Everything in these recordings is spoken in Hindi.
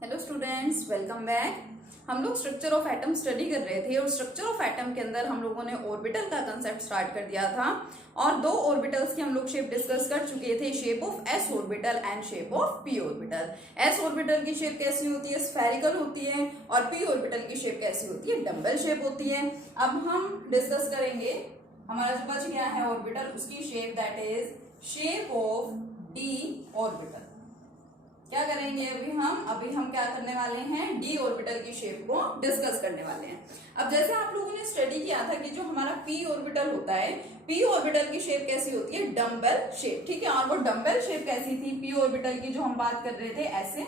Hello students, welcome back. हम लोग स्ट्रक्चर ऑफ एटम स्टडी कर रहे थे और स्ट्रक्चर ऑफ एटम के अंदर हम लोगों ने ऑर्बिटल का कंसेप्ट स्टार्ट कर दिया था और दो ऑर्बिटल्स की हम लोग शेप डिस्कस कर चुके थे, shape of S orbital and shape of P orbital. S orbital की शेप कैसी होती है? स्फेरिकल होती है और पी ऑर्बिटल की शेप कैसी होती है? डम्बल शेप होती है। अब हम डिस्कस करेंगे हमारा जो बच गया है ऑर्बिटल, उसकी shape, that is shape of D orbital. क्या करेंगे अभी हम क्या करने वाले हैं? डी ऑर्बिटल की शेप को डिस्कस करने वाले हैं। अब जैसे आप लोगों ने स्टडी किया था कि जो हमारा पी ऑर्बिटल होता है, पी ऑर्बिटल की शेप कैसी होती है? डम्बल शेप, ठीक है। और वो डम्बल शेप कैसी थी पी ऑर्बिटल की जो हम बात कर रहे थे? ऐसे,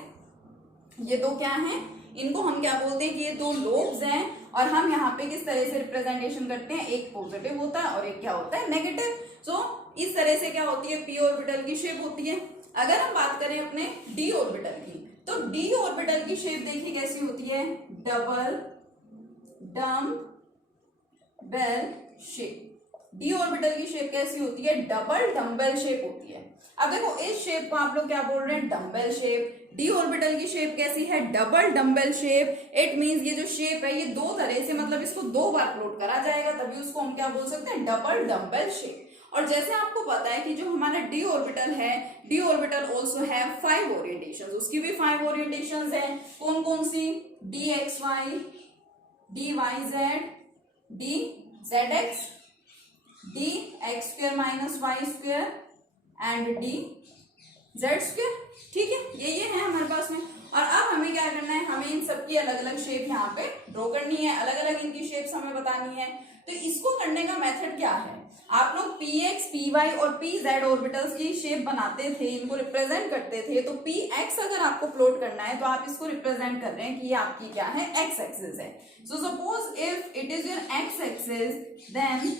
ये दो क्या हैं, इनको हम क्या बोलते हैं कि ये दो लोब्स हैं और हम यहाँ पे किस तरह से रिप्रेजेंटेशन करते हैं? एक पॉजिटिव होता है और एक क्या होता है? नेगेटिव। सो इस तरह से क्या होती है? पी ऑर्बिटल की शेप होती है। अगर हम बात करें अपने डी ऑर्बिटल की, तो डी ऑर्बिटल की शेप देखिए कैसी होती है? Double dumbbell shape. D orbital की शेप कैसी होती है? डबल डम्बल शेप होती है। अब देखो, इस शेप को आप लोग क्या बोल रहे हैं? Dumbbell shape. डी ऑर्बिटल की शेप कैसी है? Double dumbbell shape. It means ये जो शेप है ये दो तरह से, मतलब इसको दो बार प्लॉट करा जाएगा, तभी उसको हम क्या बोल सकते हैं? Double dumbbell shape. और जैसे आपको पता है कि जो हमारा डी ऑर्बिटल है, d orbital also have 5 orientation. उसकी भी 5 ओरिएंटेशन है। कौन कौन सी? D x Y, D Y z, d Z x, d x square minus Y square and D Z square. ठीक है, ये है हमारे पास में। और अब हमें क्या करना है? हमें इन सबकी अलग अलग शेप यहाँ पे ड्रॉ करनी है, अलग अलग इनकी शेप्स हमें बतानी है। तो इसको करने का मेथड क्या है? आप लोग पी एक्स, पी वाई और पी जेड ऑर्बिटल्स की शेप बनाते थे, इनको रिप्रेजेंट करते थे। तो पी एक्स अगर आपको प्लॉट करना है तो आप इसको रिप्रेजेंट कर रहे हैं कि ये आपकी क्या है? एक्स एक्सिस है। So suppose if it is your X axis, then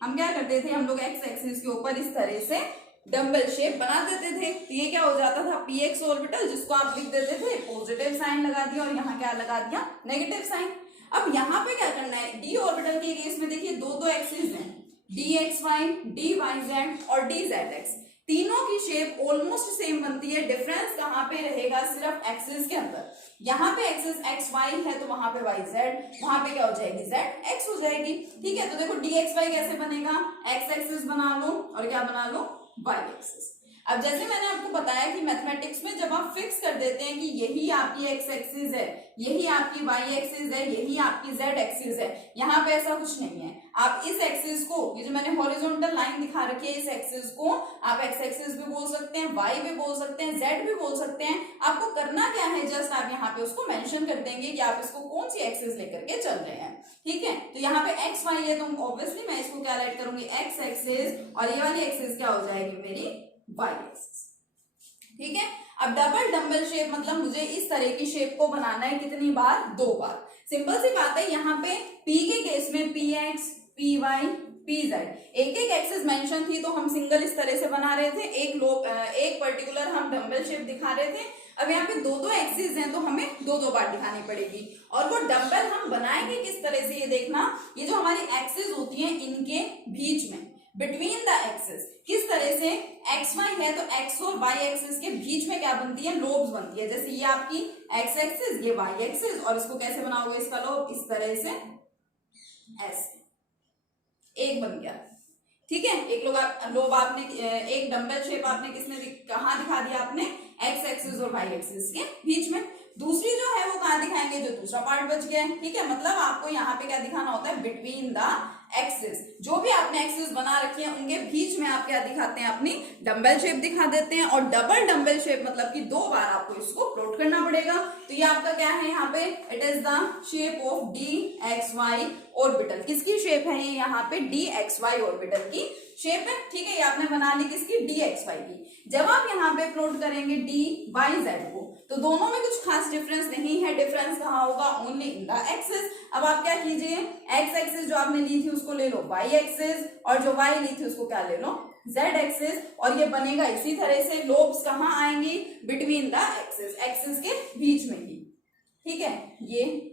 हम क्या करते थे? हम लोग एक्स एक्सिस के ऊपर इस तरह से डम्बल शेप बना देते थे। तो ये क्या हो जाता था? पी एक्स ऑर्बिटल, जिसको आप लिख देते थे पॉजिटिव साइन लगा दिया और यहाँ क्या लगा दिया? Negative sign. अब यहाँ पे क्या करना है? डी ऑर्बिटल के केस में देखिए दो दो एक्सिस हैं, D x Y, D Y Z और डी जेड एक्स। तीनों की शेप ऑलमोस्ट सेम बनती है। डिफरेंस कहाँ पे रहेगा? सिर्फ एक्सिस के अंदर। यहाँ पे एक्सिस एक्स वाई है तो वहां पे वाई जेड, वहां पे क्या हो जाएगी? जेड एक्स हो जाएगी। ठीक है, तो देखो डी एक्स वाई कैसे बनेगा? एक्स एक्सिस बना लो और क्या बना लो? Y axis. अब जैसे मैंने आपको बताया कि मैथमेटिक्स में जब आप फिक्स कर देते हैं कि यही आपकी एक्स एक्सिस है, यही आपकी वाई एक्सिस है, यही आपकी जेड एक्सिस है, यहाँ पे ऐसा कुछ नहीं है। आप इस एक्सिस को, ये जो मैंने हॉरिजॉन्टल लाइन दिखा रखी है, इस एक्सिस को आप एक्स एक्सिस भी बोल सकते हैं, वाई भी बोल सकते हैं, जेड भी बोल सकते हैं। आपको करना क्या है? जस्ट आप यहाँ पे उसको मेंशन कर देंगे कि आप इसको कौन सी एक्सिस लेकर के चल रहे हैं। ठीक है, तो यहाँ पे एक्स वाई है तो ऑब्वियसली मैं इसको क्या राइट करूंगी? एक्स एक्सिस, और ये वाली एक्सिस क्या हो जाएगी? मेरी वाई एक्सिस। ठीक है, अब डबल डम्बल शेप मतलब मुझे इस तरह की शेप को बनाना है कितनी बार? 2 बार। सिंपल सी बात है। यहाँ पे पी के केस में P X, P Y, P Z, एक एक एक्सिस मेंशन थी तो हम सिंगल इस तरह से बना रहे थे, एक पर्टिकुलर हम डम्बल शेप दिखा रहे थे। अब यहाँ पे दो दो एक्सिस हैं तो हमें दो दो बार दिखानी पड़ेगी। और वो डम्बल हम बनाएंगे किस तरह से? ये देखना, ये जो हमारी एक्सिस होती है इनके बीच में, बिटवीन द एक्सिस, किस तरह से? एक्स वाई है तो एक्स और वाई एक्सिस के बीच में क्या बनती है? लोब्स बनती है। जैसे ये आपकी एक्स एक्सिस, ये वाई एक्सिस, और इसको कैसे बनाओगे इसका लोब? इस तरह से, ऐसे एक बन गया। ठीक है, एक लोब आपने, एक डम्बल शेप आपने किसने कहाँ दिखा दिया? आपने एक्स एक्सिस और वाई एक्सिस के बीच में। दूसरी जो है वो कहाँ दिखाएंगे? जो दूसरा पार्ट बच गया है। ठीक है, मतलब आपको यहाँ पे क्या दिखाना होता है? बिटवीन द एक्सिस, जो भी आपने एक्सिस बना रखी है उनके बीच में आप क्या दिखाते हैं? अपनी डम्बल शेप दिखा देते हैं। और डबल डम्बल शेप मतलब कि 2 बार आपको इसको प्लॉट करना पड़ेगा। तो ये आपका क्या है यहाँ पे? It is the shape of D x Y orbital. किसकी शेप है ये? यहाँ पे डी एक्स वाई ऑर्बिटल की शेप है। ठीक है, ये आपने बना ली किसकी? डी एक्स वाई की। जब आप यहाँ पे प्लॉट करेंगे डी वाई जेड को, तो दोनों में कुछ खास डिफरेंस नहीं है। डिफरेंस कहाँ होगा? Only in the axis. अब आप क्या कीजिए? एक्स एक्सिस जो आपने ली थी उसको ले लो वाई एक्सिस, और जो वाई ली थी उसको क्या ले लो? Z axis. और ये बनेगा इसी तरह से। लोब्स कहाँ आएंगी? बिटवीन द एक्सिस, एक्सिस के बीच में ही। ठीक है, ये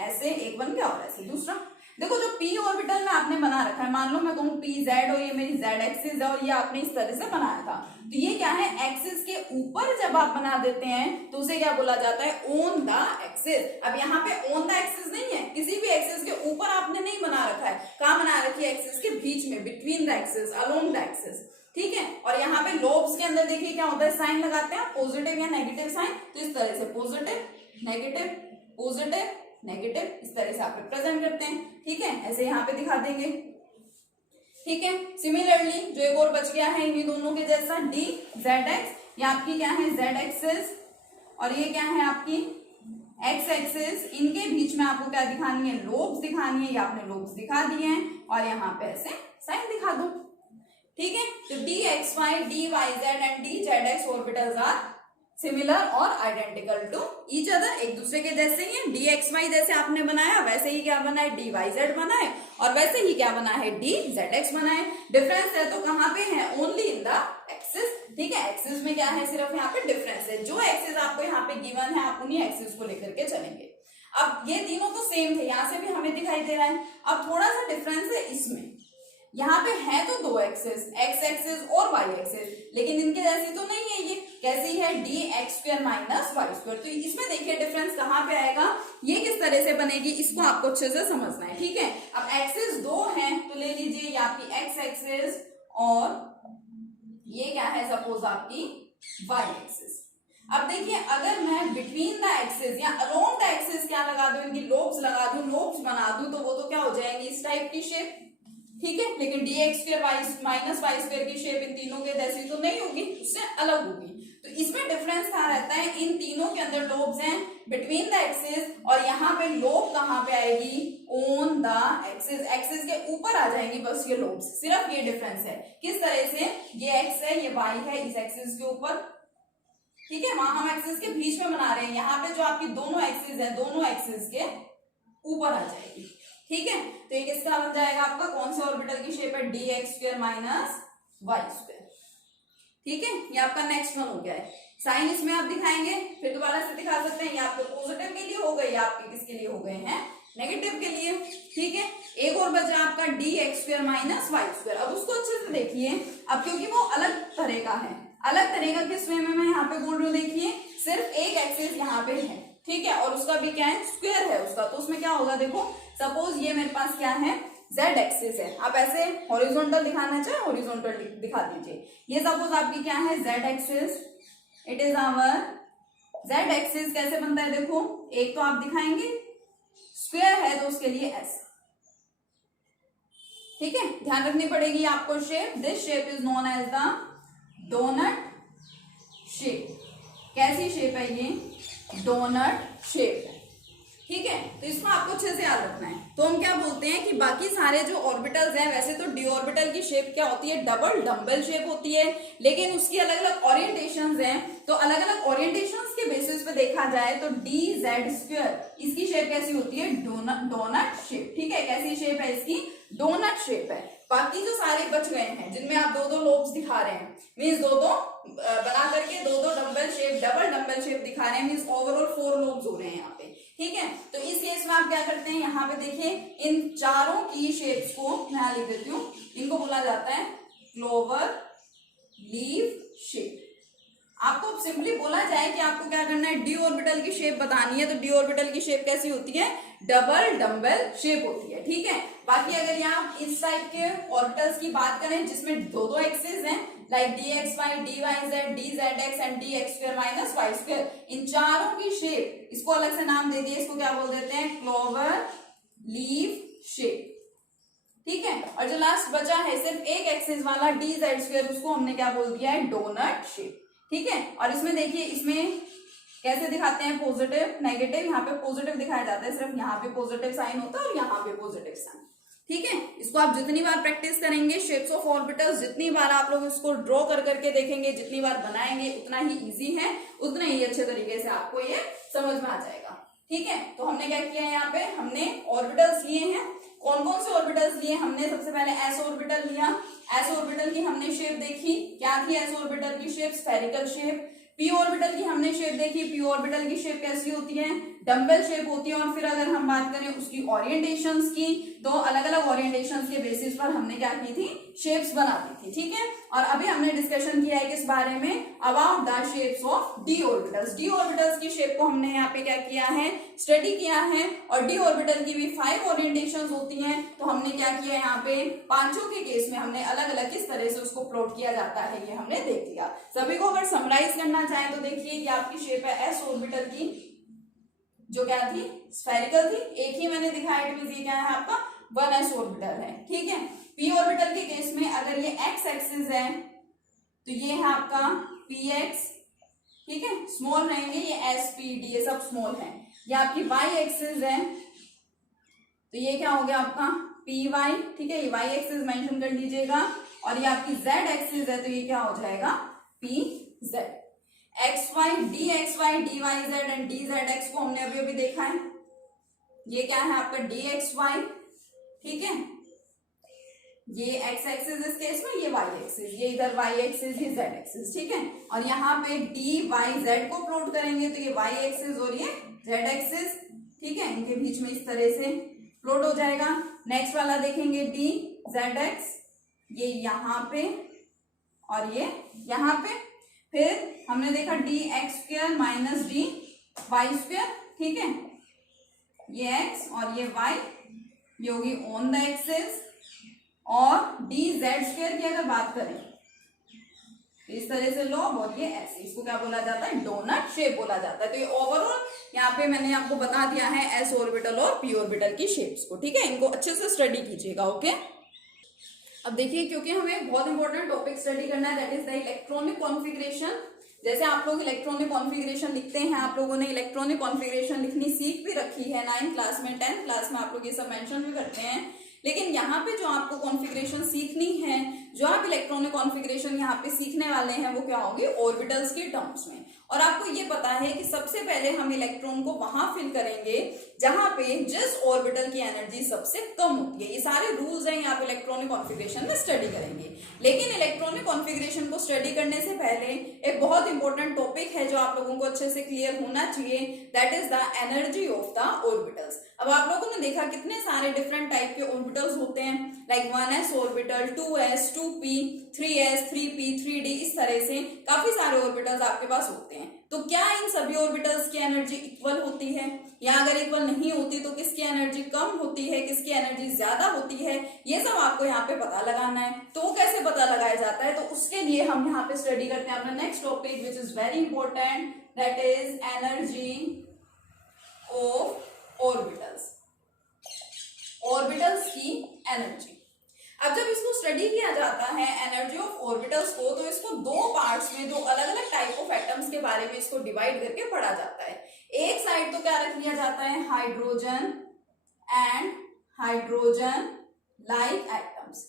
ऐसे एक बन गया और ऐसे दूसरा। देखो जो p ऑर्बिटल में आपने बना रखा है, मान लो मैं कहूँ पी जेड और ये मेरी जेड एक्सिस है और ये आपने इस तरह से बनाया था, तो ये क्या है, एक्सिस के ऊपर जब आप बना देते हैं तो उसे क्या बोला जाता है, ऑन द एक्सिस। अब यहाँ पे ऑन द एक्सिस नहीं है, किसी भी एक्सिस के ऊपर आपने नहीं बना रखा है, कहाँ बना रखी है, एक्सिस के बीच में, between the axis, along the axis, ठीक है। और यहाँ पे लोब्स के अंदर देखिए क्या होता है, साइन लगाते हैं पॉजिटिव या नेगेटिव साइन, तो इस तरह से पॉजिटिव नेगेटिव पॉजिटिव नेगेटिव, इस तरह से आप रिप्रेजेंट करते हैं, ठीक है, ऐसे यहाँ पे दिखा देंगे, ठीक है। सिमिलरली जो एक और बच गया है इन्हीं दोनों के जैसा, डी जेड एक्स, ये आपकी क्या है, जेड एक्सिस, और ये क्या है आपकी एक्स एक्सिस, इनके बीच में आपको क्या दिखानी है, लोब्स दिखानी है, ये आपने लोब्स दिखा दिए हैं, और यहाँ पे ऐसे साइन दिखा दो, ठीक है। तो D x Y, D Y Z and D Z X orbitals are similar और आइडेंटिकल टू ईच अदर, एक दूसरे के जैसे ही है। डी एक्स वाई जैसे आपने बनाया वैसे ही क्या बना है, डी वाई जेड बना है, और वैसे ही क्या बना है, डी जेड एक्स बना है। डिफरेंस है तो कहाँ पे है, ओनली इन द एक्सिस, ठीक है। एक्सिस में क्या है, सिर्फ यहाँ पे डिफरेंस है, जो एक्सिस आपको यहाँ पे गिवन है आप उन्हीं एक्सिस को लेकर के चलेंगे। अब ये तीनों तो सेम थे, यहाँ से भी हमें दिखाई दे रहा है, अब थोड़ा सा डिफरेंस है इसमें, यहाँ पे है तो दो एक्सिस, एक्स एक्सिस और वाई एक्सिस, लेकिन इनके जैसी तो नहीं है, ये कैसी है, D x square minus Y square. तो इसमें देखिए डिफरेंस कहाँ पे आएगा, ये किस तरह से बनेगी, इसको आपको अच्छे से समझना है, ठीक है। अब एक्सिस दो हैं तो ले लीजिए ये आपकी एक्स एक्सिस और ये क्या है, सपोज आपकी वाई एक्सिस। अब देखिए अगर मैं बिटवीन द एक्सिस या अलोंग द एक्सिस क्या लगा दूं, इनकी लोब्स लगा दूं, लोब्स बना दूं, तो वो तो क्या हो जाएंगी, इस टाइप की शेप, ठीक है। लेकिन D x square Y minus Y square की शेप इन तीनों के जैसी तो नहीं होगी, उससे अलग होगी। तो इसमें डिफरेंस क्या रहता है, इन तीनों के अंदर लोब्स हैं बिटवीन द एक्सिस, और यहाँ पे लोब कहाँ पे आएगी, ऑन द एक्सिस, एक्सिस के ऊपर आ जाएंगी बस ये लोब्स, सिर्फ ये डिफरेंस है। किस तरह से, ये एक्स है ये वाई है इस एक्सिस के ऊपर, ठीक है, वहां हम एक्सिस के बीच में बना रहे हैं, यहाँ पे जो आपकी दोनों एक्सिस है दोनों एक्सिस के ऊपर आ जाएगी, ठीक है। तो ये किसका बन जाएगा आपका, कौन से ऑर्बिटल की शेप है, D x square minus Y square, ठीक है। ये आपका नेक्स्ट वन हो गया है। साइन इसमें आप दिखाएंगे, फिर दोबारा से दिखा सकते हैं, ये आपके पॉजिटिव के लिए हो गए, या आपके किसके लिए हो गए हैं, नेगेटिव के लिए, ठीक है। एक और बचा आपका D x square minus Y square. अब उसको अच्छे से देखिए, अब क्योंकि वो अलग तरह का है, अलग तरह का किस वे में मैं यहाँ पे बोल रही हूँ, देखिए सिर्फ एक एक्सिस यहाँ पे है, ठीक है, और उसका भी क्या है, स्क्वायर है उसका, तो उसमें क्या होगा, देखो सपोज ये मेरे पास क्या है, जेड एक्सिस है, आप ऐसे हॉरिजॉन्टल दिखाना चाहे हॉरिजॉन्टल दिखा दीजिए। ये सपोज आपकी क्या है, Z axis, it is our Z axis. कैसे बनता है देखो, एक तो आप दिखाएंगे स्क्वायर है तो उसके लिए एस, ठीक है, ध्यान रखनी पड़ेगी आपको shape. This shape is known as the doughnut shape. कैसी शेप है ये, डोनट शेप है, ठीक है। तो इसको आपको अच्छे से याद रखना है। तो हम क्या बोलते हैं कि बाकी सारे जो ऑर्बिटल्स हैं, वैसे तो डी ऑर्बिटल की शेप क्या होती है, डबल डम्बल शेप होती है, लेकिन उसकी अलग अलग ओरिएंटेशंस हैं। तो अलग अलग ओरिएंटेशंस के बेसिस पे देखा जाए तो डी जेड स्क्वायर इसकी शेप कैसी होती है, डोनट शेप, ठीक है। कैसी शेप है इसकी, डोनट शेप है। बाकी जो सारे बच गए हैं जिनमें आप दो दो लोब्स दिखा रहे हैं, मीन्स दो दो बना करके दो दो dumbbell shape, double dumbbell shape दिखा रहे हैं, मीन्स ओवरऑल 4 लोब्स हो रहे हैं यहाँ पे, ठीक है। तो इस केस में आप क्या करते हैं, यहाँ पे देखिए इन चारों की शेप्स को मैं यहाँ लिख देती हूँ, इनको बोला जाता है क्लोवर लीफ शेप। आपको सिंपली बोला जाए कि आपको क्या करना है, डी ऑर्बिटल की शेप बतानी है, तो डी ऑर्बिटल की शेप कैसी होती है, डबल डम्बल शेप होती है, ठीक है। बाकी अगर यहाँ इस टाइप के ऑर्बिटल्स की बात करें जिसमें दो दो एक्सिस हैं, like d x Y, D Y z, d Z x and d x square minus Y square, इन चारों की शेप, इसको अलग से नाम दे दिए, इसको क्या बोल देते हैं, क्लोवर लीफ शेप, ठीक है। और जो लास्ट बचा है सिर्फ एक एक्सिस वाला डी जेड स्क्वायर, उसको हमने क्या बोल दिया है, डोनट शेप, ठीक है। और इसमें देखिए इसमें कैसे दिखाते हैं, पॉजिटिव नेगेटिव, यहाँ पे पॉजिटिव दिखाया जाता है, सिर्फ यहाँ पे पॉजिटिव साइन होता है और यहाँ पे पॉजिटिव साइन, ठीक है। इसको आप जितनी बार प्रैक्टिस करेंगे, शेप्स ऑफ ऑर्बिटल्स जितनी बार आप लोग इसको ड्रॉ कर करके देखेंगे, जितनी बार बनाएंगे, उतना ही इजी है, उतना ही अच्छे तरीके से आपको ये समझ में आ जाएगा, ठीक है। तो हमने क्या किया है, यहाँ पे हमने ऑर्बिटल्स लिए हैं। कौन कौन से ऑर्बिटल्स लिए हमने, सबसे पहले एस ऑर्बिटल लिया। एस ऑर्बिटल की हमने शेप देखी, क्या थी एस ऑर्बिटल की shape, spherical shape. P orbital की हमने शेप देखी, पी ऑर्बिटल की शेप कैसी होती है, डम्बल शेप होती है। और फिर अगर हम बात करें उसकी ओरिएंटेशंस की, तो अलग अलग ओरिएंटेशंस के बेसिस पर हमने क्या की थी, शेप्स बना दी थी, ठीक है। और अभी हमने डिस्कशन किया है किस बारे में, about the shapes of D orbitals. D orbitals की शेप को हमने यहाँ पे क्या किया है, स्टडी किया है। और डी ऑर्बिटल की भी 5 ओरिएंटेशंस होती हैं, तो हमने क्या किया यहाँ पे, पांचों के केस में हमने अलग अलग किस तरह से उसको प्लॉट किया जाता है ये हमने देख लिया। सभी को अगर समराइज करना चाहें तो देखिए कि आपकी शेप है एस ऑर्बिटल की, जो क्या थी, स्फेरिकल थी। एक ही मैंने दिखाया, इट मींस ये क्या है आपका 1s ऑर्बिटल है, ठीक है। पी ऑर्बिटल के केस में अगर ये एक्स एक्सिस है तो ये है आपका px, ठीक है, स्मॉल रहेंगे, ये एस पी डी ये सब स्मॉल है। ये आपकी वाई एक्सिस है तो ये क्या हो गया आपका पी वाई, ठीक है, ये वाई एक्सिस मेंशन कर लीजिएगा। और ये आपकी जेड एक्सिस है तो ये क्या हो जाएगा P Z. X Y D Y Z and D Z X को हमने अभी अभी देखा है। ये क्या है आपका डी एक्स वाई, ठीक है, ये एक्स एक्सिस इस केस में, ये वाई एक्सिस, ये इधर वाई एक्सिस, ये जेड एक्सिस, ठीक है। और यहाँ पे डी वाई जेड को प्लॉट करेंगे तो ये वाई एक्सिस और ये जेड एक्सिस, ठीक है, इनके बीच में इस तरह से प्लॉट हो जाएगा। नेक्स्ट वाला देखेंगे डी जेड एक्स, ये यहाँ पे और ये यहाँ पे। फिर हमने देखा D x square minus D Y square, ठीक है, ये एक्स और ये वाई, ये होगी ऑन द एक्सिस। और डी जेड स्क्वायर की अगर बात करें इस तरह से लॉग, और ये ऐसे, इसको क्या बोला जाता है, डोनट शेप बोला जाता है। तो ये ओवरऑल यहाँ पे मैंने आपको बता दिया है एस ऑर्बिटल और पी ऑर्बिटल की शेप्स को, ठीक है। इनको अच्छे से स्टडी कीजिएगा, ओके। अब देखिए, क्योंकि हमें एक बहुत इंपॉर्टेंट टॉपिक स्टडी करना है, that is the electronic configuration. जैसे आप लोग इलेक्ट्रॉनिक कॉन्फ़िगरेशन लिखते हैं, आप लोगों ने इलेक्ट्रॉनिक कॉन्फ़िगरेशन लिखनी सीख भी रखी है 9th क्लास में, 10th क्लास में आप लोग ये सब मेंशन भी करते हैं। लेकिन यहाँ पे जो आपको कॉन्फ़िगरेशन सीखनी है, जो आप इलेक्ट्रॉनिक कॉन्फ़िगरेशन यहाँ पे सीखने वाले हैं, वो क्या होगी, ऑर्बिटल्स के टर्म्स में। और आपको ये पता है कि सबसे पहले हम इलेक्ट्रॉन को वहां फिल करेंगे जहां पे जिस ऑर्बिटल की एनर्जी सबसे कम होती है। ये सारे रूल्स हैं, आप इलेक्ट्रॉनिक कॉन्फ़िगरेशन में स्टडी करेंगे। लेकिन इलेक्ट्रॉनिक कॉन्फ़िगरेशन को स्टडी करने से पहले एक बहुत इंपॉर्टेंट टॉपिक है जो आप लोगों को अच्छे से क्लियर होना चाहिए, that is the energy of the orbitals. अब आप लोगों ने देखा कितने सारे डिफरेंट टाइप के ऑर्बिटल्स होते हैं, like 1s orbital, 2s, 2p, 3s, 3p, 3d, इस तरह से काफी सारे ऑर्बिटल्स आपके पास होते हैं। तो क्या इन सभी ऑर्बिटल्स की एनर्जी इक्वल होती है, या अगर इक्वल नहीं होती तो किसकी एनर्जी कम होती है, किसकी एनर्जी ज्यादा होती है, ये सब आपको यहाँ पे पता लगाना है। तो वो कैसे पता लगाया जाता है, तो उसके लिए हम यहाँ पे स्टडी करते हैं अपना next topic which is very important, that is energy of orbitals. Orbitals की एनर्जी। अब जब इसको स्टडी किया जाता है एनर्जी ऑफ ऑर्बिटल्स को, तो इसको दो पार्ट्स में, दो अलग अलग टाइप ऑफ एटम्स के बारे में इसको डिवाइड करके पढ़ा जाता है। एक साइड तो क्या रख लिया जाता है, hydrogen and hydrogen like atoms.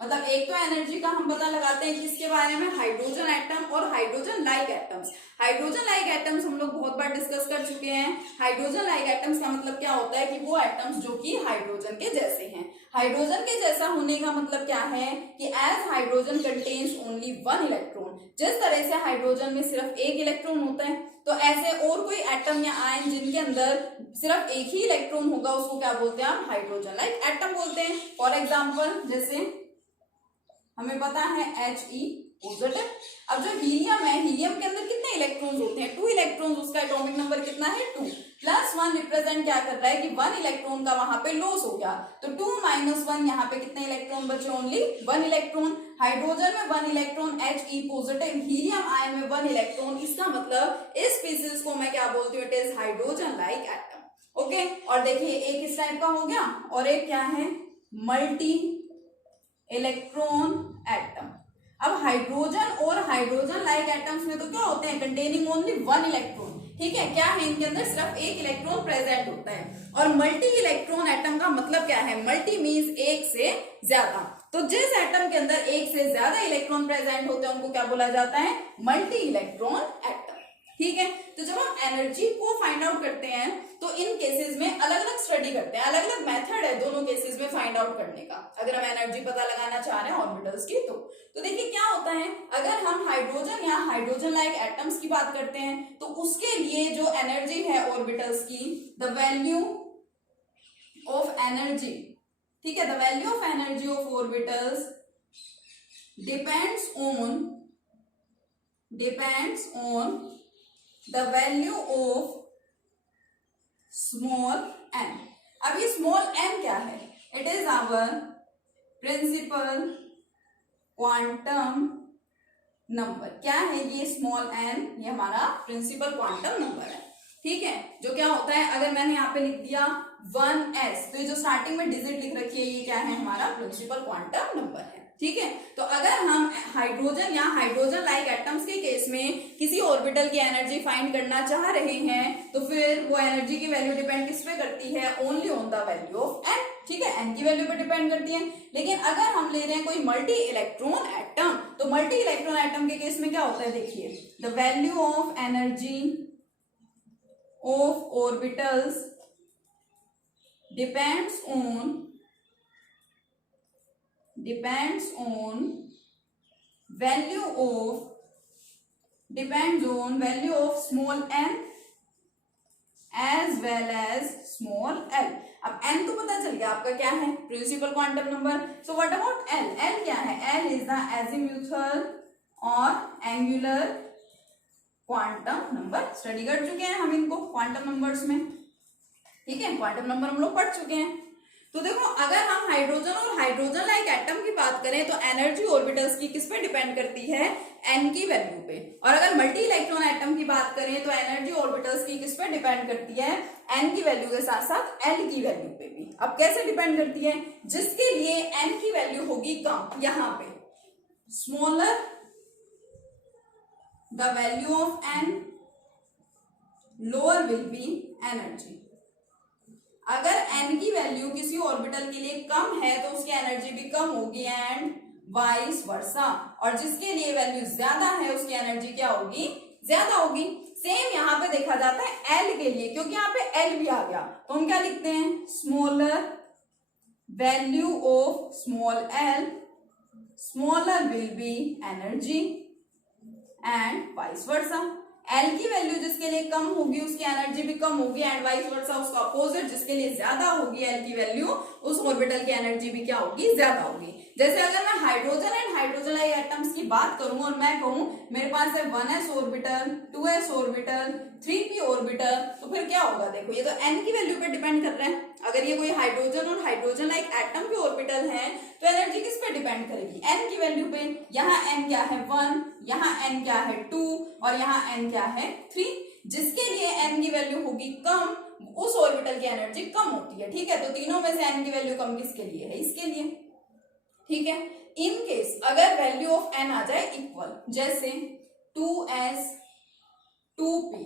मतलब एक तो एनर्जी का हम पता लगाते हैं किसके बारे में, हाइड्रोजन एटम और hydrogen like atoms. Hydrogen like atoms हम लोग बहुत बार डिस्कस कर चुके हैं। हाइड्रोजन लाइक एटम्स का मतलब क्या होता है कि वो एटम्स जो कि हाइड्रोजन के जैसे हैं। हाइड्रोजन के जैसा होने का मतलब क्या है कि as hydrogen contains only 1 electron, जिस तरह से हाइड्रोजन में सिर्फ एक इलेक्ट्रॉन होता है, तो ऐसे और कोई एटम या आयन जिनके अंदर सिर्फ एक ही इलेक्ट्रॉन होगा उसको क्या बोलते हैं, हम हाइड्रोजन लाइक एटम बोलते हैं। फॉर एग्जाम्पल जैसे हमें पता है He पॉजिटिव। अब जो हीलियम है, हीलियम के अंदर कितने इलेक्ट्रॉन्स होते हैं, 2 इलेक्ट्रॉन्स, उसका एटॉमिक नंबर कितना है 2, +1 रिप्रेजेंट क्या कर रहा है कि 1 इलेक्ट्रॉन का वहां पे लॉस हो गया, तो 2 - 1 यहाँ पे कितने इलेक्ट्रॉन बचे, ओनली 1 इलेक्ट्रॉन। हाइड्रोजन में 1 electron, He positive, helium ion में 1 इलेक्ट्रॉन। इसका मतलब इस स्पीसीज को मैं क्या बोलती हूँ, it is hydrogen like atom, okay. और देखिए एक इस टाइप का हो गया, और एक क्या है, मल्टी इलेक्ट्रॉन एटम। अब हाइड्रोजन और हाइड्रोजन लाइक एटम्स में तो क्या होते हैं, कंटेनिंग ओनली 1 इलेक्ट्रॉन, ठीक है, क्या है, इनके अंदर सिर्फ एक इलेक्ट्रॉन प्रेजेंट होता है। और मल्टी इलेक्ट्रॉन एटम का मतलब क्या है, मल्टी मीन्स एक से ज्यादा। तो जिस एटम के अंदर एक से ज्यादा इलेक्ट्रॉन प्रेजेंट होते हैं उनको क्या बोला जाता है, मल्टी इलेक्ट्रॉन एटम, ठीक है। तो जब हम एनर्जी को फाइंड आउट करते हैं तो तो इन केसेस में अलग अलग स्टडी करते हैं, अलग अलग मेथड है दोनों केसेस में फाइंड आउट करने का, अगर हम एनर्जी पता लगाना चाह रहे हैं ऑर्बिटल्स की। तो देखिए क्या होता है, अगर हम हाइड्रोजन या हाइड्रोजन लाइक एटम्स की बात करते हैं तो उसके लिए जो एनर्जी है ऑर्बिटल्स की, द वैल्यू ऑफ एनर्जी, ठीक है, the value of energy of orbitals depends on the value of small n। अब ये स्मॉल n क्या है, it is our principal quantum number. क्या है ये स्मॉल n, ये हमारा प्रिंसिपल क्वांटम नंबर है, ठीक है। जो क्या होता है, अगर मैंने यहाँ पे लिख दिया 1s, तो ये जो स्टार्टिंग में डिजिट लिख रखी है ये क्या है, हमारा प्रिंसिपल क्वांटम नंबर है, ठीक है। तो अगर हम हाइड्रोजन या हाइड्रोजन लाइक एटम्स के केस में किसी ऑर्बिटल की एनर्जी फाइंड करना चाह रहे हैं तो फिर वो एनर्जी की वैल्यू डिपेंड किस पे करती है, only on the value of N, ठीक है, एन की वैल्यू पे डिपेंड करती है। लेकिन अगर हम ले रहे हैं कोई मल्टी इलेक्ट्रॉन एटम, तो मल्टी इलेक्ट्रॉन एटम के केस में क्या होता है, देखिए, the value of energy of orbitals depends on value of small n as well as small l। अब n तो पता चल गया आपका क्या है, principal quantum number. So what about l? l क्या है, l इज द एजीम्यूथल और एंगुलर क्वांटम नंबर। स्टडी कर चुके हैं हम इनको क्वांटम नंबर्स में, ठीक है, क्वांटम नंबर हम लोग पढ़ चुके हैं। तो देखो, अगर हम हाइड्रोजन और हाइड्रोजन लाइक एटम की बात करें तो एनर्जी ऑर्बिटल्स की किस पे डिपेंड करती है, एन की वैल्यू पे। और अगर मल्टी इलेक्ट्रॉन एटम की बात करें तो एनर्जी ऑर्बिटल्स की किस पे डिपेंड करती है, एन की वैल्यू के साथ साथ एल की वैल्यू पे भी। अब कैसे डिपेंड करती है, जिसके लिए एन की वैल्यू होगी कम, यहां पे smaller the value of N, lower will be energy. अगर n की वैल्यू किसी ऑर्बिटल के लिए कम है तो उसकी एनर्जी भी कम होगी, एंड वाइस वर्सा। और जिसके लिए वैल्यू ज्यादा है उसकी एनर्जी क्या होगी, ज्यादा होगी। सेम यहाँ पे देखा जाता है l के लिए, क्योंकि यहाँ पे l भी आ गया तो हम क्या लिखते हैं, smaller value of small l, smaller will be energy, and vice versa. L की वैल्यू जिसके लिए कम होगी उसकी एनर्जी भी कम होगी, एंड वाइस वर्सा उसका अपोजिट, जिसके लिए ज्यादा होगी L की वैल्यू उस ऑर्बिटल की एनर्जी भी क्या होगी, ज्यादा होगी। जैसे अगर मैं hydrogen and hydrogen like atoms की बात करूं और मैं कहूं मेरे पास है 1s orbital, 2s orbital, 3p orbital, तो फिर क्या होगा, देखो ये तो n की वैल्यू पे डिपेंड कर रहे हैं। अगर ये कोई हाइड्रोजन और हाइड्रोजन लाइक एटम के ऑर्बिटल हैं तो एनर्जी किस पे डिपेंड करेगी, n की वैल्यू पे। यहाँ n क्या है 1, यहाँ n क्या है 2 और यहाँ n क्या है 3। जिसके लिए n की वैल्यू होगी कम उस ऑर्बिटल की एनर्जी कम होती है, ठीक है। तो तीनों में से n की वैल्यू कम किसके लिए है, इसके लिए, ठीक है। इन केस अगर वैल्यू ऑफ n आ जाए इक्वल, जैसे 2s 2p,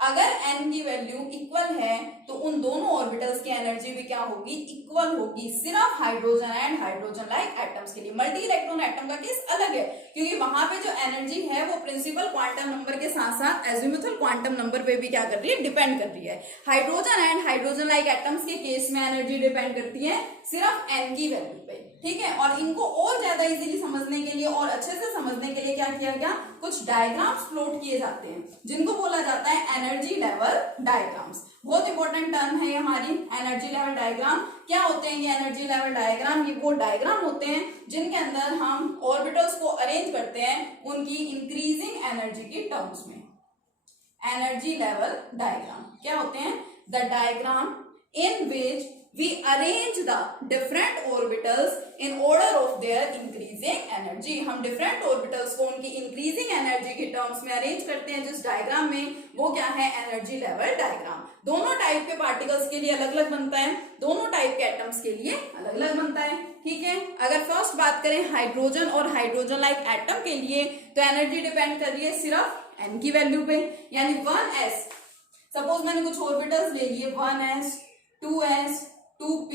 अगर n की वैल्यू इक्वल है तो उन दोनों ऑर्बिटल्स की एनर्जी भी क्या होगी, इक्वल होगी, सिर्फ hydrogen and hydrogen like atoms के लिए। मल्टी इलेक्ट्रॉन एटम का केस अलग है, क्योंकि वहां पे जो एनर्जी है वो प्रिंसिपल क्वांटम नंबर के साथ साथ एजीमुथल क्वांटम नंबर पे भी क्या कर रही है, डिपेंड कर रही है। Hydrogen and hydrogen like atoms के केस में एनर्जी डिपेंड करती है सिर्फ n की वैल्यू पे, ठीक है। और इनको और ज्यादा इजीली समझने के लिए और अच्छे से समझने के लिए क्या किया गया, कुछ डायग्राम्स प्लॉट किए जाते हैं जिनको बोला जाता है एनर्जी लेवल डायग्राम्स। बहुत इंपॉर्टेंट टर्म है हमारी एनर्जी लेवल डायग्राम। क्या होते हैं ये एनर्जी लेवल डायग्राम, ये वो डायग्राम होते हैं जिनके अंदर हम ऑर्बिटल्स को अरेंज करते हैं उनकी इंक्रीजिंग एनर्जी की टर्म्स में। एनर्जी लेवल डायग्राम क्या होते हैं, the diagram in which we arrange the different orbitals in order of their increasing energy। हम different orbitals को उनकी increasing energy की terms में arrange करते हैं जिस डायग्राम में, वो क्या है, energy level डायग्राम। दोनों टाइप के पार्टिकल्स के लिए अलग अलग बनता है, दोनों टाइप के एटम्स के लिए अलग अलग बनता है, ठीक है। अगर फर्स्ट बात करें हाइड्रोजन और हाइड्रोजन लाइक एटम के लिए तो एनर्जी डिपेंड कर रही है सिर्फ n की वैल्यू पे, यानी 1s। सपोज मैंने कुछ ऑर्बिटल्स ले लिए 1s 2s 2p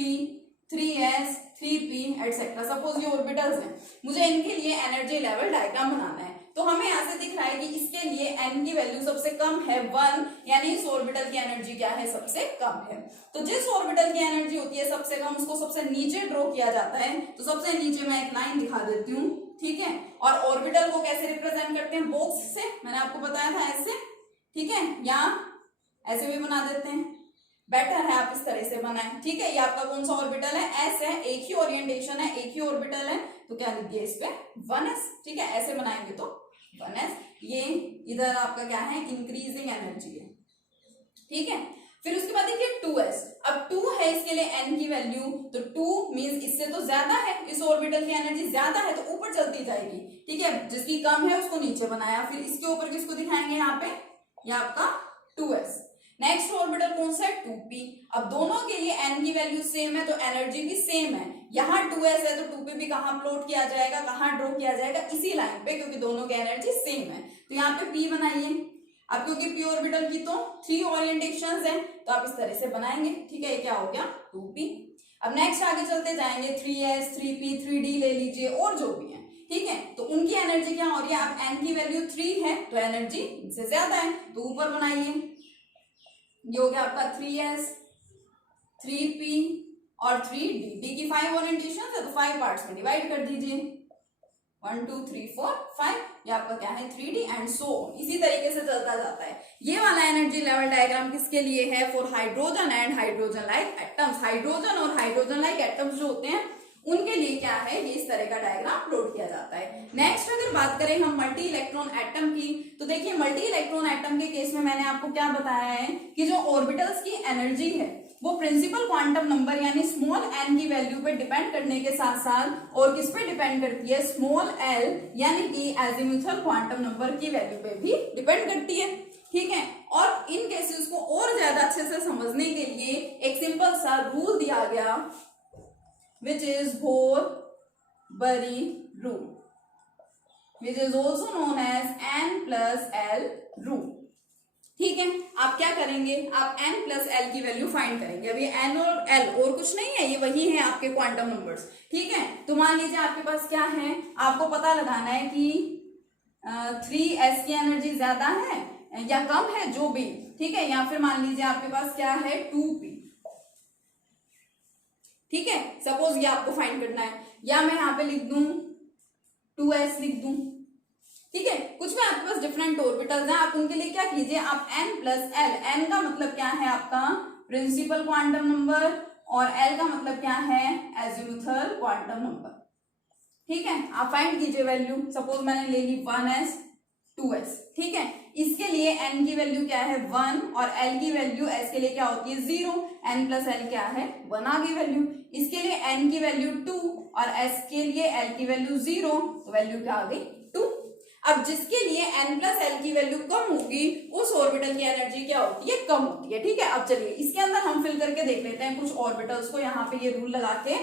3s 3p etcetera, suppose ये ऑर्बिटल्स हैं, मुझे इनके लिए एनर्जी लेवल डायग्राम बनाना है। तो हमें यहाँ से दिख रहा है कि इसके लिए n की वैल्यू सबसे कम है 1, यानी इस ऑर्बिटल की एनर्जी क्या है, सबसे कम है। तो जिस ऑर्बिटल की एनर्जी होती है सबसे कम, उसको सबसे नीचे ड्रॉ किया जाता है। तो सबसे नीचे मैं एक लाइन दिखा देती हूँ, ठीक है। और ऑर्बिटल को कैसे रिप्रेजेंट करते हैं, बॉक्स से, मैंने आपको बताया था ऐसे, ठीक है, या ऐसे भी बना देते हैं, बेटर है आप इस तरह से बनाएं, ठीक है। ये आपका कौन सा ऑर्बिटल है, एस है, एक ही ओरिएंटेशन है, एक ही ऑर्बिटल है, तो क्या लिख दिया इस पे 1s, ठीक है। ऐसे बनाएंगे तो 1s, ये इधर आपका क्या है, इंक्रीजिंग एनर्जी है, ठीक है। फिर उसके बाद देखिए 2s, अब 2 है इसके लिए n की वैल्यू, तो 2 मींस इससे तो ज्यादा है, इस ऑर्बिटल की एनर्जी ज्यादा है तो ऊपर चलती जाएगी, ठीक है। जिसकी कम है उसको नीचे बनाया, फिर इसके ऊपर किसको दिखाएंगे यहाँ पे, ये आपका 2s। नेक्स्ट ऑर्बिटल कौन सा है, 2p। अब दोनों के लिए n की वैल्यू सेम है तो एनर्जी भी सेम है। यहाँ 2s है तो 2p भी कहाँ प्लॉट किया जाएगा, कहाँ ड्रॉ किया जाएगा, इसी लाइन पे, क्योंकि दोनों की एनर्जी सेम है। तो यहाँ पे p बनाइए। अब क्योंकि p ऑर्बिटल की तो 3 ओरिएंटेशंस हैं, तो आप इस तरह से बनाएंगे, ठीक है। ये क्या हो गया, 2p। अब नेक्स्ट आगे चलते जाएंगे, 3s, 3p, 3d ले लीजिए, और जो भी है, ठीक है। तो उनकी एनर्जी क्या हो रही है, अब n की वैल्यू 3 है तो एनर्जी इनसे ज्यादा है, तो ऊपर बनाइए। ये हो गया आपका 3s, 3p और 3d। d की 5 ओरिएंटेशन है तो 5 पार्ट्स में डिवाइड कर दीजिए, 1 2 3 4 5, ये आपका क्या है 3d एंड सो इसी तरीके से चलता जाता है। ये वाला एनर्जी लेवल डायग्राम किसके लिए है, for hydrogen and hydrogen like atoms. Hydrogen और हाइड्रोजन लाइक एटम्स जो होते हैं उनके लिए क्या है, ये इस तरह का डायग्राम प्लॉट किया जाता है। नेक्स्ट अगर बात करें हम मल्टी इलेक्ट्रॉन एटम की, तो देखिए मल्टी इलेक्ट्रॉन एटम के केस में मैंने आपको क्या बताया है कि जो ऑर्बिटल्स की एनर्जी है वो प्रिंसिपल क्वांटम नंबर यानी स्मॉल n की वैल्यू पे डिपेंड करने के साथ साथ और किस पे डिपेंड करती है, स्मॉल l यानी कि एजिमुथल क्वांटम नंबर की वैल्यू पे भी डिपेंड करती है, ठीक है। और इन केसेस को और ज्यादा अच्छे से समझने के लिए एक सिंपल सा रूल दिया गया, which is Bohr-Bury rule, which is also known as n plus l rule, ठीक है। आप क्या करेंगे, आप n प्लस l की वैल्यू फाइंड करेंगे। अब ये n और l और कुछ नहीं है, ये वही है आपके क्वांटम नंबर्स, ठीक है। तो मान लीजिए आपके पास क्या है, आपको पता लगाना है कि 3s की एनर्जी ज्यादा है या कम है, जो भी, ठीक है। या फिर मान लीजिए आपके पास क्या है 2p, ठीक है। सपोज ये आपको फाइंड करना है, या मैं यहाँ पे लिख दूं 2s लिख दूं, ठीक है। कुछ भी आपके पास डिफरेंट ऑर्बिटल्स हैं, आप उनके लिए क्या कीजिए, आप n प्लस l, n का मतलब क्या है आपका प्रिंसिपल क्वांटम नंबर और l का मतलब क्या है एजिमुथल क्वांटम नंबर, ठीक है। आप फाइंड कीजिए वैल्यू। सपोज मैंने ले ली 1s 2s, ठीक है। इसके लिए n की वैल्यू क्या है 1 और l की वैल्यू s के लिए क्या होती है 0, n प्लस l क्या है 1 आ गई वैल्यू। इसके लिए n की वैल्यू 2 और s के लिए l की वैल्यू 0, तो वैल्यू क्या आ गई 2। अब जिसके लिए n प्लस l की वैल्यू कम होगी उस ऑर्बिटल की एनर्जी क्या होती है, कम होती है, ठीक है। अब चलिए इसके अंदर हम फिल करके देख लेते हैं कुछ ऑर्बिटल्स को। यहाँ पे ये रूल लगा के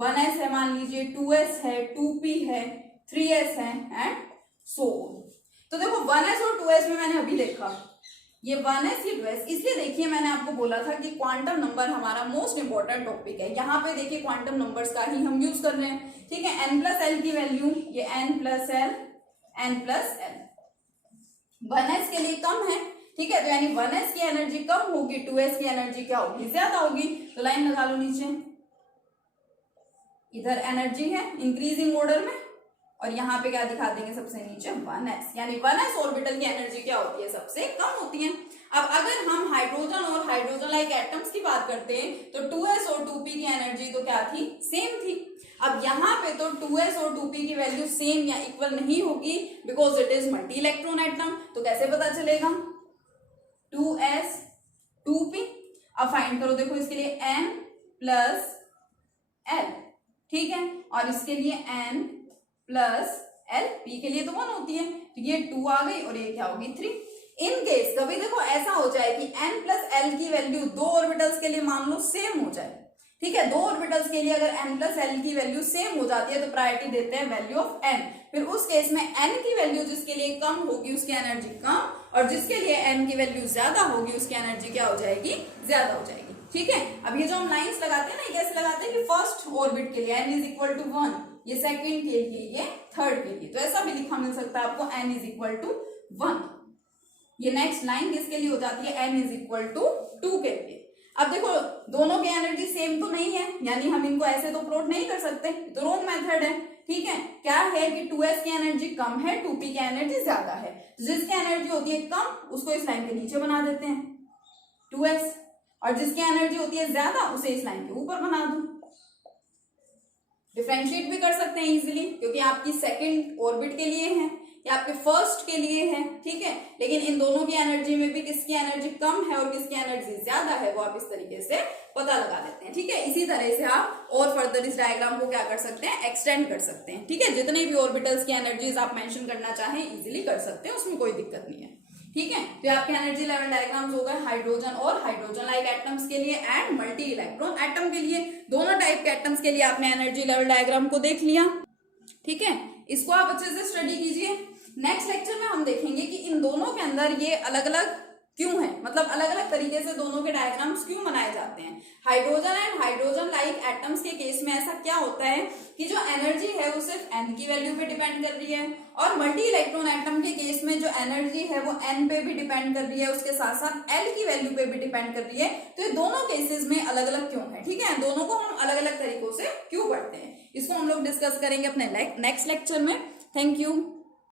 1s है मान लीजिए, 2s है, 2p है, 3s है एंड सो। तो देखो 1s और 2s में मैंने अभी देखा ये 1s ये 2s, इसलिए देखिए मैंने आपको बोला था कि क्वांटम नंबर हमारा मोस्ट इंपॉर्टेंट टॉपिक है। यहाँ पे देखिए क्वांटम नंबर्स का ही हम यूज कर रहे हैं, ठीक है। n प्लस l की वैल्यू ये n plus l, n plus l 1s के लिए कम है, ठीक है। तो यानी 1s की एनर्जी कम होगी, 2s की एनर्जी क्या होगी, ज्यादा होगी। तो लाइन लगा लो नीचे, इधर एनर्जी है इंक्रीजिंग ऑर्डर में और यहाँ पे क्या दिखा देंगे सबसे नीचे 1s, यानी 1s ऑर्बिटल की एनर्जी क्या होती है, सबसे कम होती है। अब अगर हम हाइड्रोजन और हाइड्रोजन लाइक एटम्स की बात करते हैं तो 2s और 2p की एनर्जी तो क्या थी, सेम थी। अब यहाँ पे तो 2s और 2p की वैल्यू सेम या इक्वल नहीं होगी because it is multi electron atom. तो कैसे पता चलेगा 2s 2p। अब फाइंड करो, देखो इसके लिए n प्लस l, ठीक है, और इसके लिए n प्लस l, p के लिए तो 1 होती है, तो ये 2 आ गई और ये क्या होगी 3। इन केस कभी देखो ऐसा हो जाए कि n प्लस l की वैल्यू दो ऑर्बिटल्स के लिए मान लो सेम हो जाए, ठीक है। दो ऑर्बिटल्स के लिए अगर n प्लस l की वैल्यू सेम हो जाती है तो प्रायोरिटी देते हैं वैल्यू ऑफ n। फिर उस केस में n की वैल्यू जिसके लिए कम होगी उसकी एनर्जी कम, और जिसके लिए n की वैल्यू ज्यादा होगी उसकी एनर्जी क्या हो जाएगी, ज्यादा हो जाएगी, ठीक है। अब ये जो हम लाइंस लगाते हैं ना, ये कैसे लगाते हैं कि फर्स्ट ऑर्बिट के लिए n इज इक्वल टू 1, ये सेकंड के लिए, ये थर्ड के लिए। तो ऐसा भी लिखा मिल सकता है आपको n इज इक्वल टू 1। ये नेक्स्ट लाइन किसके लिए हो जाती है, n इज इक्वल टू 2 के लिए। अब देखो दोनों की एनर्जी सेम तो नहीं है, यानी हम इनको ऐसे तो प्लॉट नहीं कर सकते, तो रॉन्ग मेथड है। ठीक है, क्या है कि 2s की एनर्जी कम है, 2p की एनर्जी ज्यादा है। तो जिसकी एनर्जी होती है कम उसको इस लाइन के नीचे बना देते हैं 2s, और जिसकी एनर्जी होती है ज्यादा उसे इस लाइन के ऊपर बना दो। डिफरेंशिएट भी कर सकते हैं इजीली, क्योंकि आपकी सेकंड ऑर्बिट के लिए है या आपके फर्स्ट के लिए है। ठीक है, लेकिन इन दोनों की एनर्जी में भी किसकी एनर्जी कम है और किसकी एनर्जी ज्यादा है वो आप इस तरीके से पता लगा लेते हैं। ठीक है, इसी तरह से आप और फर्दर इस डायग्राम को क्या कर सकते हैं, एक्सटेंड कर सकते हैं। ठीक है, जितने भी ऑर्बिटल्स की एनर्जीज आप मेंशन करना चाहें इजीली कर सकते हैं, उसमें कोई दिक्कत नहीं है। ठीक है, तो आपके एनर्जी लेवल डायग्राम्स हो गए हाइड्रोजन और हाइड्रोजन लाइक एटम्स के लिए एंड मल्टी इलेक्ट्रॉन एटम के लिए। दोनों टाइप के एटम्स के लिए आपने एनर्जी लेवल डायग्राम को देख लिया। ठीक है, इसको आप अच्छे से स्टडी कीजिए। नेक्स्ट लेक्चर में हम देखेंगे कि इन दोनों के अंदर ये अलग अलग क्यों है, मतलब अलग अलग तरीके से दोनों के डायग्राम्स क्यों बनाए जाते हैं। Hydrogen and hydrogen like atoms के केस में ऐसा क्या होता है कि जो एनर्जी है वो सिर्फ n की वैल्यू पे डिपेंड कर रही है, और मल्टी इलेक्ट्रॉन एटम के केस में जो एनर्जी है वो n पे भी डिपेंड कर रही है, उसके साथ साथ l की वैल्यू पे भी डिपेंड कर रही है। तो ये दोनों केसेस में अलग अलग क्यों है। ठीक है, दोनों को हम अलग अलग तरीकों से क्यों पढ़ते हैं, इसको हम लोग डिस्कस करेंगे अपने नेक्स्ट लेक्चर में। Thank you.